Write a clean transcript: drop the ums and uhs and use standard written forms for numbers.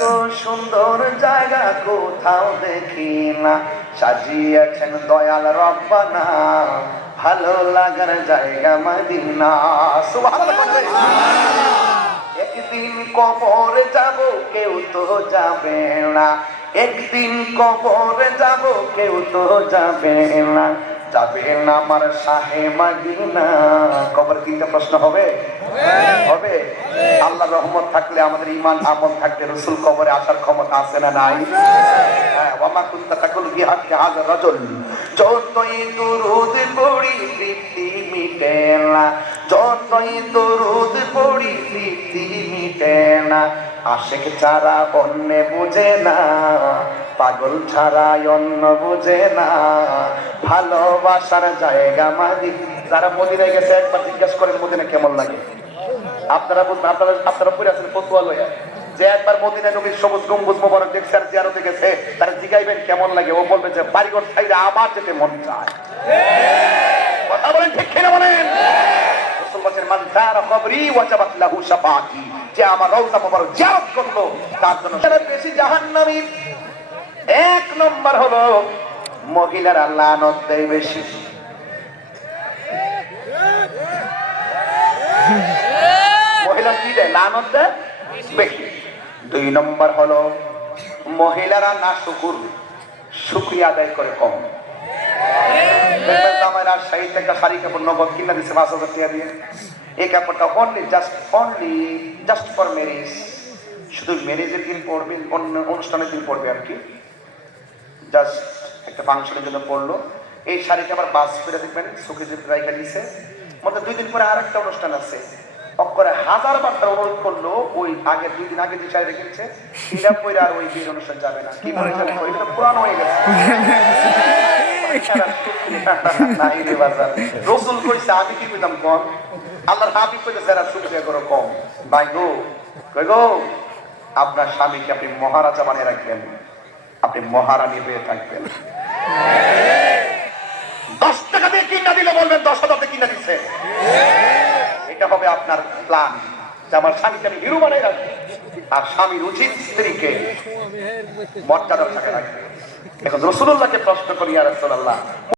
তো সুন্দর জায়গা কোথাও দেখি না, সাজিয়েছেন দয়াল রব্বানা, ভালো লাগার জায়গা মদিনা। সুবহানাল্লাহ। একদিন কবরে যাব কেউ তো যাবে না, একদিন কবরে যাব কেউ তো যাবে না, যাবে না আমার শাহে মদিনা। কবর তিনটা প্রশ্ন হবে, হবে। আল্লাহর রহমত থাকলে, আমাদের ঈমান আমল থাকলে রাসূল কবরে আসার ক্ষমতা আছে না নাই? হ্যাঁ, ওয়ামা কুনতা তাকুল বিহাক্কি হাযা রাজুল, যতই দুরূদ পড়ি তৃপ্তি মিটে না, যতই দুরূদ পড়ি তৃপ্তি মিটে না, আশিক ছাড়া অন্য বুঝে না, পাগল ছাড়া অন্য বুঝে না, ভালোবাসার জায়গা মদিনা। যারা মদিনায় গেছে একবার জিজ্ঞেস করেন মদিনা কেমন লাগে। আপনারা বুঝবেন, আপনারা পড়ে আছেন ফতোয়া লইয়া, যে একবার মদিনা নবীর সবুজ গম্বুজ মোবারক দেখছে আর জিয়ারতে গেছে, তারা জিগাইবেন কেমন লাগে, ও বলবে যে বাড়িঘর ছাইরা আমার যেতে মন চায়। কথা বলেন ঠিক কিনা বলেন? রাসূল বলেন মান যারা কবরি ওয়াজাবাত লাহু শাফাআতি, যে আমার রওজা মোবারক জিয়ারত করলো তার জন্য বেশি জাহান্নামী। এক নম্বর হলো মহিলারা লানত দেয় বেশি। মহিলা কি দেয়? লানত দেয় বেশি। দুই নম্বর হলো মহিলারা না শুকুর, শুকরিয়া আদায় করে কম। আমার শাড়ি একটা শাড়ি কাপড় নগদ কিনা দিচ্ছে 5,000 টাকা দিয়ে, এই কাপড়টা অনলি জাস্ট ফর ম্যারেজ, শুধু ম্যারেজের দিন পড়বে, অন্য অনুষ্ঠানের দিন পড়বে আর কি, জাস্ট একটা ফাংশনের জন্য পড়লো। এই শাড়িটা আবার বাস করে দেখবেন সুখে যে রাইখা দিছে, মধ্যে 2 দিন পরে আর একটা অনুষ্ঠান আছে, অক্ষরে 1000 বার তার অনুরোধ করলো ওই আগের 2 দিন আগে যে শাড়ি রেখেছে এটা পরে আর ওই বিয়ের অনুষ্ঠান যাবে না। কি মনে চলে ওইটা পুরানো হয়ে গেছে। রসুল কইছে আমি কি কইতাম কম, আল্লাহর হাবিব কইছে যারা শুকরিয়া করো কম। ভাই গো, কই গো, আপনার স্বামীকে আপনি মহারাজা বানিয়ে রাখবেন, আপনি মহারানী হয়ে থাকবেন। 10 টাকা দিয়ে কিনা দিলে বলবেন 10,000 দিয়ে কিনা দিচ্ছে। এটা হবে আপনার প্ল্যান, যে আমার স্বামীকে আমি হিরো বানিয়ে রাখবো, আর স্বামীর উচিত স্ত্রীকে মর্যাদার সাথে রাখবে। এখন রাসূলুল্লাহকে প্রশ্ন করি, ইয়া রাসূলুল্লাহ,